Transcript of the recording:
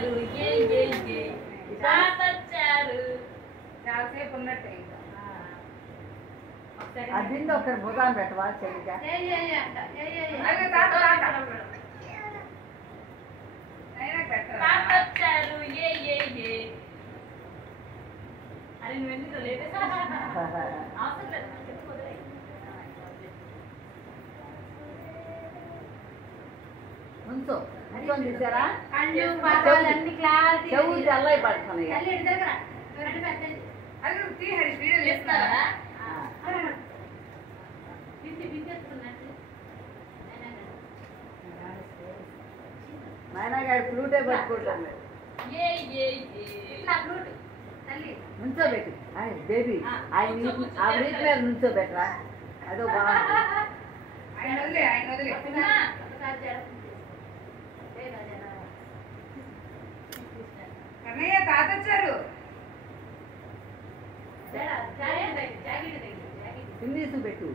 తాతొచ్చారు ఏ ఏ ఏ తాతొచ్చారు చాలాసేపు ఉన్నట్టే ఇంకా అదింది ఒకటి భుజాన్ని పెట్టవా చెల్లిగా అదే తాత తాత అయినా పెట్టరా తాతొచ్చారు ఏ ఏ ఏ అరే నువ్వు ఎందుకు లేదు అవసరం లేదు చెప్పుకోదలే ఉంచు ఉంచొని తీసారా కళ్ళు పాదాలన్నీ క్లారిటీ చెవు తెల్లయి పడుతున్నాయి అది నువ్వు తీ హరి వీడియో చేస్తారా చేస్తారా నాయనగాడి ఫ్లూటే పట్టుకుంటాను ఏ ఏ ఏ నుంచోబెట్టి బేబీ ఆయన ఆ వీటి మీద నుంచోబెట్టరా అదో బాగుంది ఆయన వదిలే ఆయన వదిలే కన్నయ్య తాతొచ్చారు కిందీసు పెట్టు